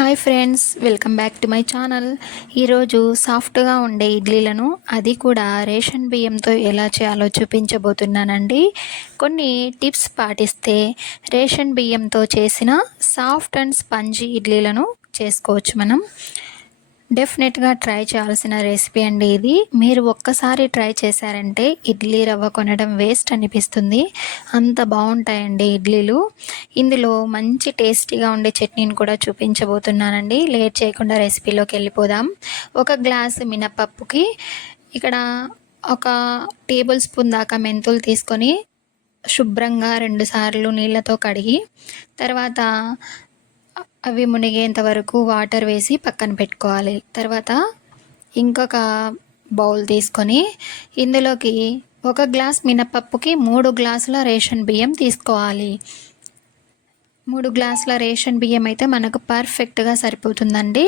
Hi friends, welcome back to my channel. ఈరోజు సాఫ్ట్గా ఉండే ఇడ్లీలను, అది కూడా రేషన్ బియ్యంతో ఎలా చేయాలో చూపించబోతున్నానండి. కొన్ని టిప్స్ పాటిస్తే రేషన్ బియ్యంతో చేసిన సాఫ్ట్ అండ్ స్పంజీ ఇడ్లీలను చేసుకోవచ్చు మనం. డెఫినెట్గా ట్రై చేయాల్సిన రెసిపీ అండి ఇది. మీరు ఒక్కసారి ట్రై చేశారంటే ఇడ్లీ రవ్వ కొనడం వేస్ట్ అనిపిస్తుంది, అంత బాగుంటాయండి ఇడ్లీలు. ఇందులో మంచి టేస్టీగా ఉండే చట్నీని కూడా చూపించబోతున్నానండి. లేట్ చేయకుండా రెసిపీలోకి వెళ్ళిపోదాం. ఒక గ్లాసు మినపప్పుకి ఇక్కడ ఒక టేబుల్ స్పూన్ దాకా మెంతులు తీసుకొని శుభ్రంగా 2 సార్లు నీళ్ళతో కడిగి తర్వాత అవి మునిగేంత వరకు వాటర్ వేసి పక్కన పెట్టుకోవాలి. తర్వాత ఇంకొక బౌల్ తీసుకొని ఇందులోకి 1 గ్లాస్ మినపప్పుకి 3 గ్లాసుల రేషన్ బియ్యం తీసుకోవాలి. 3 గ్లాసుల రేషన్ బియ్యం అయితే మనకు పర్ఫెక్ట్గా సరిపోతుందండి.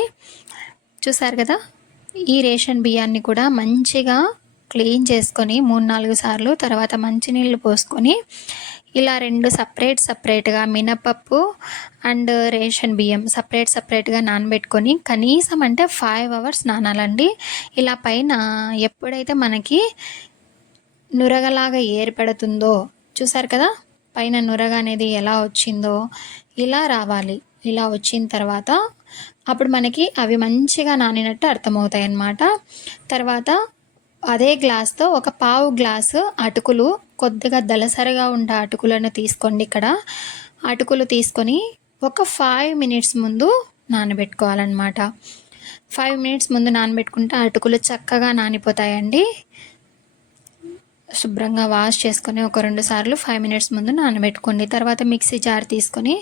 చూసారు కదా, ఈ రేషన్ బియ్యాన్ని కూడా మంచిగా క్లీన్ చేసుకొని 3-4 సార్లు తర్వాత మంచినీళ్ళు పోసుకొని ఇలా 2 సపరేట్గా మినపప్పు అండ్ రేషన్ బియ్యం సపరేట్గా నానబెట్టుకొని కనీసం అంటే 5 అవర్స్ నానాలండి. ఇలా పైన ఎప్పుడైతే మనకి నురగలాగా ఏర్పడుతుందో, చూసారు కదా పైన నురగ అనేది ఎలా వచ్చిందో ఇలా రావాలి. ఇలా వచ్చిన తర్వాత అప్పుడు మనకి అవి మంచిగా నానినట్టు అర్థమవుతాయి అన్నమాట. తర్వాత అదే గ్లాస్తో ఒక పావు గ్లాసు అటుకులు, కొద్దిగా దలసరిగా ఉండే అటుకులను తీసుకోండి. ఇక్కడ అటుకులు తీసుకొని ఒక 5 మినిట్స్ ముందు నానబెట్టుకోవాలన్నమాట. 5 మినిట్స్ ముందు నానబెట్టుకుంటే అటుకులు చక్కగా నానిపోతాయండి. శుభ్రంగా వాష్ చేసుకొని ఒక 2 సార్లు 5 మినిట్స్ ముందు నానబెట్టుకోండి. తర్వాత మిక్సీ జార్ తీసుకొని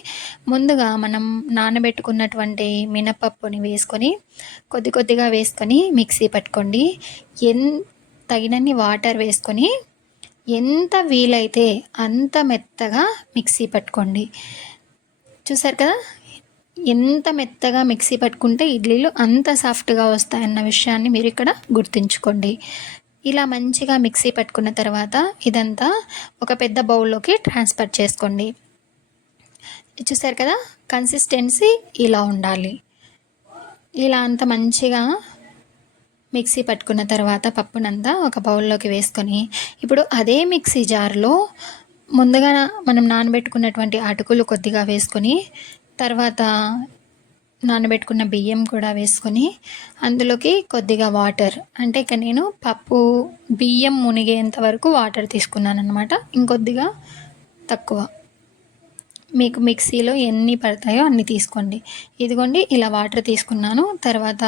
ముందుగా మనం నానబెట్టుకున్నటువంటి మినపప్పుని వేసుకొని కొద్దిగా వేసుకొని మిక్సీ పట్టుకోండి. తగినన్ని వాటర్ వేసుకొని ఎంత వీలైతే అంత మెత్తగా మిక్సీ పట్టుకోండి. చూసారు కదా, ఎంత మెత్తగా మిక్సీ పట్టుకుంటే ఇడ్లీలు అంత సాఫ్ట్గా వస్తాయన్న విషయాన్ని మీరు ఇక్కడ గుర్తుంచుకోండి. ఇలా మంచిగా మిక్సీ పట్టుకున్న తర్వాత ఇదంతా ఒక పెద్ద బౌల్లోకి ట్రాన్స్ఫర్ చేసుకోండి. చూసారు కదా, కన్సిస్టెన్సీ ఇలా ఉండాలి. ఇలా అంత మంచిగా మిక్సీ పట్టుకున్న తర్వాత పప్పునంతా ఒక బౌల్లోకి వేసుకొని ఇప్పుడు అదే మిక్సీ జార్లో ముందుగా మనం నానబెట్టుకున్నటువంటి అటుకులు కొద్దిగా వేసుకొని తర్వాత నానబెట్టుకున్న బియ్యం కూడా వేసుకొని అందులోకి కొద్దిగా వాటర్, అంటే ఇక నేను బియ్యం మునిగేంత వరకు వాటర్ తీసుకున్నాను అనమాట. ఇంకొద్దిగా తక్కువ, మీకు మిక్సీలో ఎన్ని పడతాయో అన్ని తీసుకోండి. ఇదిగోండి ఇలా వాటర్ తీసుకున్నాను. తర్వాత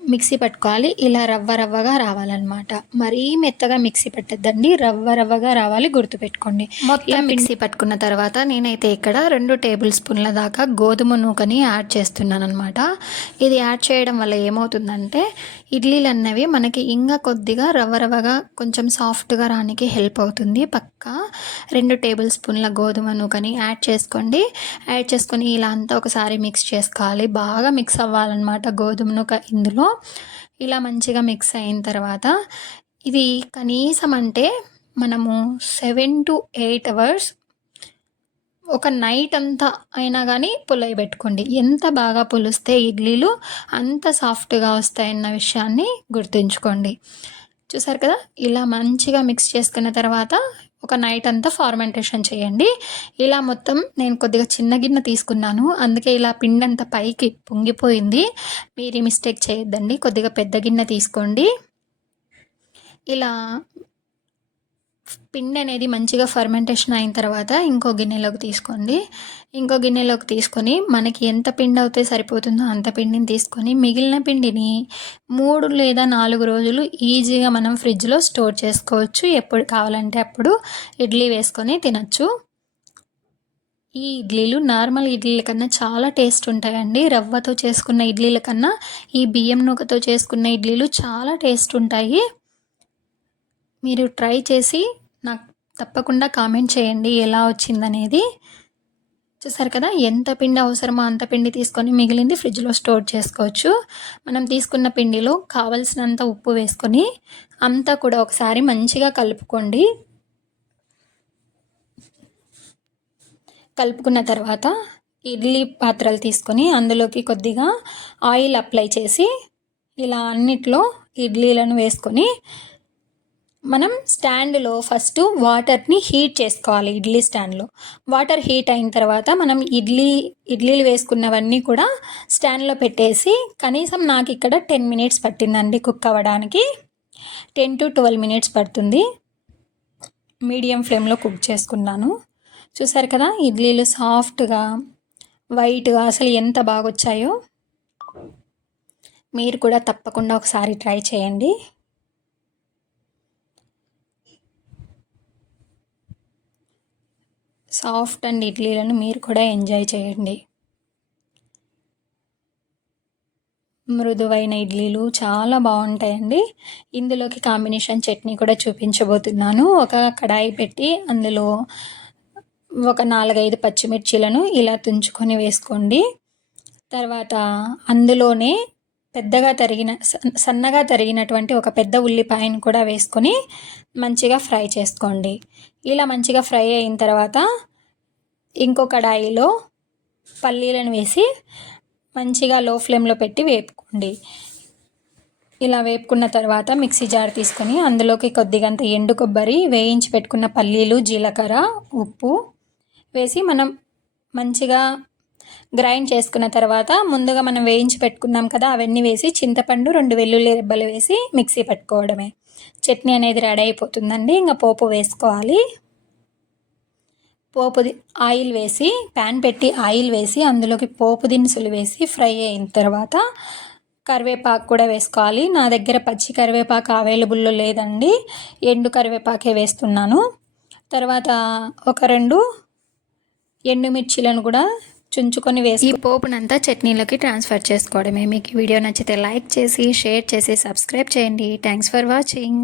మిక్సీ పట్టుకోవాలి. ఇలా రవ్వగా రావాలన్నమాట. మరీ మెత్తగా మిక్సీ పట్టద్దండి, రవ్వగా రావాలి, గుర్తుపెట్టుకోండి. మొత్తం మిక్సీ పట్టుకున్న తర్వాత నేనైతే ఇక్కడ 2 టేబుల్ స్పూన్ల దాకా గోధుమ నూకని యాడ్ చేస్తున్నాను అనమాట. ఇది యాడ్ చేయడం వల్ల ఏమవుతుందంటే ఇడ్లీలు అన్నవి మనకి ఇంకా కొద్దిగా రవ్వగా కొంచెం సాఫ్ట్గా రానికి హెల్ప్ అవుతుంది. పక్కా 2 టేబుల్ స్పూన్ల గోధుమ నూకని యాడ్ చేసుకోండి. యాడ్ చేసుకొని ఇలా అంతా ఒకసారి మిక్స్ చేసుకోవాలి. బాగా మిక్స్ అవ్వాలన్నమాట గోధుమ నూక ఇందులో. ఇలా మంచిగా మిక్స్ అయిన తర్వాత ఇది కనీసం అంటే మనము 7 to 8 అవర్స్ ఒక నైట్ అంతా అయినా కానీ పుల్లయి పెట్టుకోండి. ఎంత బాగా పులిస్తే ఇడ్లీలు అంత సాఫ్ట్గా వస్తాయన్న విషయాన్ని గుర్తుంచుకోండి. చూసారు కదా, ఇలా మంచిగా మిక్స్ చేసుకున్న తర్వాత ఒక నైట్ అంతా ఫార్మెంటేషన్ చేయండి. ఇలా మొత్తం నేను కొద్దిగా చిన్న గిన్నె తీసుకున్నాను, అందుకే ఇలా పిండి అంతా పైకి పొంగిపోయింది. మీరు ఈ మిస్టేక్ చేయొద్దండి, కొద్దిగా పెద్ద గిన్నె తీసుకోండి. ఇలా పిండి అనేది మంచిగా ఫర్మెంటేషన్ అయిన తర్వాత ఇంకో గిన్నెలోకి తీసుకొని మనకి ఎంత పిండి అయితే సరిపోతుందో అంత పిండిని తీసుకొని మిగిలిన పిండిని 3 లేదా 4 రోజులు ఈజీగా మనం ఫ్రిడ్జ్లో స్టోర్ చేసుకోవచ్చు. ఎప్పుడు కావాలంటే అప్పుడు ఇడ్లీ వేసుకొని తినచ్చు. ఈ ఇడ్లీలు నార్మల్ ఇడ్లీల కన్నా చాలా టేస్ట్ ఉంటాయండి. రవ్వతో చేసుకున్న ఇడ్లీల కన్నా ఈ బియ్యం నూకతో చేసుకున్న ఇడ్లీలు చాలా టేస్ట్ ఉంటాయి. మీరు ట్రై చేసి నాకు తప్పకుండా కామెంట్ చేయండి ఎలా వచ్చిందనేది. చూసారు కదా, ఎంత పిండి అవసరమో అంత పిండి తీసుకొని మిగిలింది ఫ్రిడ్జ్లో స్టోర్ చేసుకోవచ్చు. మనం తీసుకున్న పిండిలో కావలసినంత ఉప్పు వేసుకొని అంతా కూడా ఒకసారి మంచిగా కలుపుకున్న తర్వాత ఇడ్లీ పాత్రలు తీసుకొని అందులోకి కొద్దిగా ఆయిల్ అప్లై చేసి ఇలా అన్నిట్లో ఇడ్లీలను వేసుకొని మనం స్టాండ్లో ఫస్ట్ వాటర్ని హీట్ చేసుకోవాలి. ఇడ్లీ స్టాండ్లో వాటర్ హీట్ అయిన తర్వాత మనం ఇడ్లీలు వేసుకున్నవన్నీ కూడా స్టాండ్లో పెట్టేసి కనీసం నాకు ఇక్కడ 10 మినిట్స్ పట్టిందండి కుక్ అవ్వడానికి. 10 to 12 మినిట్స్ పడుతుంది. మీడియం ఫ్లేమ్లో కుక్ చేసుకున్నాను. చూసారు కదా ఇడ్లీలు సాఫ్ట్గా వైట్గా అసలు ఎంత బాగా వచ్చాయో. మీరు కూడా తప్పకుండా ఒకసారి ట్రై చేయండి. సాఫ్ట్ అండ్ ఇడ్లీలను మీరు కూడా ఎంజాయ్ చేయండి. మృదువైన ఇడ్లీలు చాలా బాగుంటాయండి. ఇందులోకి కాంబినేషన్ చట్నీ కూడా చూపించబోతున్నాను. ఒక కడాయి పెట్టి అందులో ఒక 4-5 పచ్చిమిర్చీలను ఇలా తుంచుకొని వేసుకోండి. తర్వాత అందులోనే సన్నగా తరిగినటువంటి ఒక పెద్ద ఉల్లిపాయను కూడా వేసుకొని మంచిగా ఫ్రై చేసుకోండి. ఇలా మంచిగా ఫ్రై అయిన తర్వాత ఇంకో కడాయిలో పల్లీలను వేసి మంచిగా లో ఫ్లేమ్లో పెట్టి వేపుకోండి. ఇలా వేపుకున్న తర్వాత మిక్సీ జార్ తీసుకొని అందులోకి కొద్దిగంత ఎండు కొబ్బరి, వేయించి పెట్టుకున్న పల్లీలు, జీలకర్ర, ఉప్పు వేసి మనం మంచిగా గ్రైండ్ చేసుకున్న తర్వాత ముందుగా మనం వేయించి పెట్టుకున్నాం కదా అవన్నీ వేసి చింతపండు, 2 వెల్లుల్లి రెబ్బలు వేసి మిక్సీ పెట్టుకోవడమే. చట్నీ అనేది రెడీ అయిపోతుందండి. ఇంకా పోపు వేసుకోవాలి. ఆయిల్ వేసి ప్యాన్ పెట్టి ఆయిల్ వేసి అందులోకి పోపు దినుసులు వేసి ఫ్రై అయిన తర్వాత కరివేపాకు కూడా వేసుకోవాలి. నా దగ్గర పచ్చి కరివేపాకు అవైలబుల్లో లేదండి, ఎండు కరివేపాకే వేస్తున్నాను. తర్వాత ఒక 2 ఎండుమిర్చీలను కూడా చుంచుకొని వేసి ఈ పోపునంతా చట్నీలోకి ట్రాన్స్ఫర్ చేసుకోవడమే. మీకు వీడియో నచ్చితే లైక్ చేసి, షేర్ చేసి, సబ్స్క్రైబ్ చేయండి. Thanks for watching.